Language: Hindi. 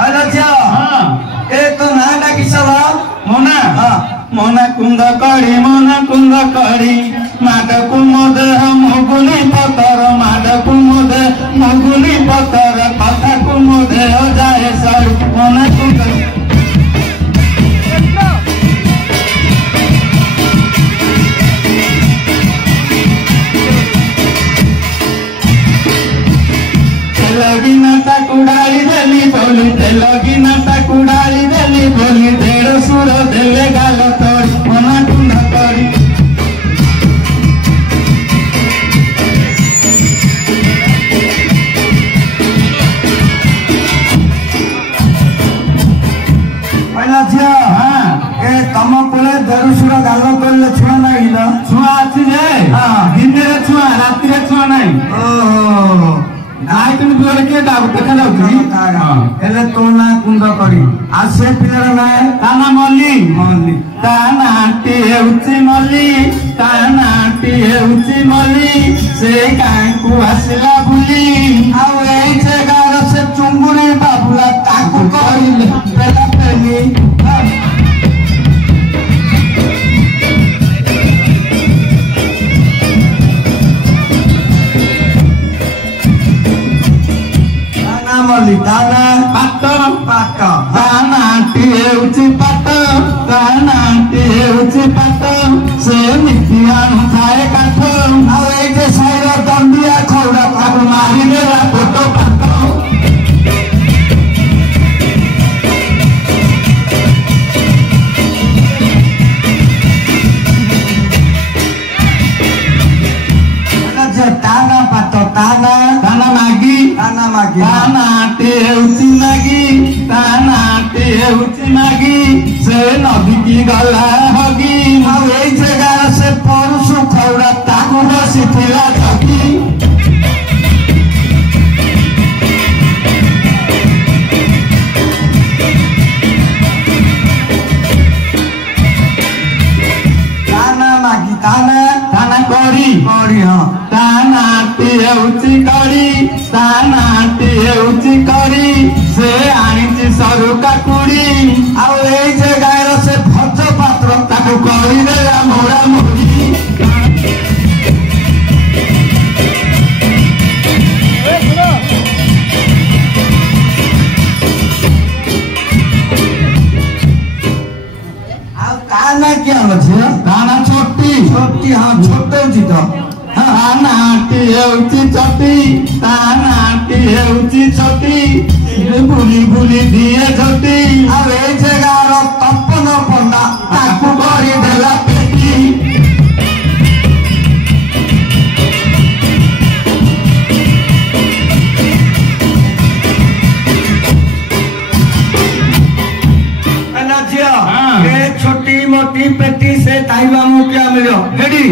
हेलो झियो ए तो नाटा किसवा मोना मोना कुंद करी माड कुमुद मुगुनी पतर माड कुमुद मुगुनी पतर कथा कुमुद जाए सर मोना कुंद तेलगिनाटा कुड़ाई देली बोली तेलगिनाटा कुड़ाई देली बोली ढेर सुर देले गाल तोड़ी मोना कुंद करी पहिला झियो ए तम कोले ढेर सुर गाल तोड़ले छुआ नाही ल छुआ अछि जे दिन रे छुआ रात्रि रे छुआ नाही ओहो नाइ तुम दुआर के डाब देखा जाउती हेले तो ना कुंद करी आ से पिलर ना ताना मल्ली मल्ली तानाटी हेउची मल्ली तानाटी हेउची मल्ली से गाँकु आसिला बुली आउ एई जगार से चुंगुरी बाबुला ताकू करिले पेला पेली दाना पाट पाट तानाटी हेउची पाट तानाटी हेउची पाट से नित्यानु खाए काठ आउ एई जे साइर दंडिया खौड़ा ताकु मारी देला फोटो पाट ताना पाट ताना ताना मागी ताना मागी तानाटी हेउची मागी तानाटी हेउची मागी से नदी की गला हगी आउ एई जगार से परसु खौड़ा ताकू बसिथिला थकी ताना मागी ताना ताना करी करी हाँ तानाटी हेउची करी तानाटी हेउची करी से आनिची सरू काकुड़ी आउ एई जगार से भज पात्र ताकू करी देला मोड़ा मोड़ी आउ ताना क्या होছে ताना छोटी छोटी हाँ छोटे जी तो तानाटी हेउची छोटी तानाटी हेउची छोटी बुली बुली दिए छोटी आउ एई जगार तपन पंडा ताकू करी देला पेटी हाँ। छोटी मोटी पेटी से ताइबा मुझे क्या मिलो हेडी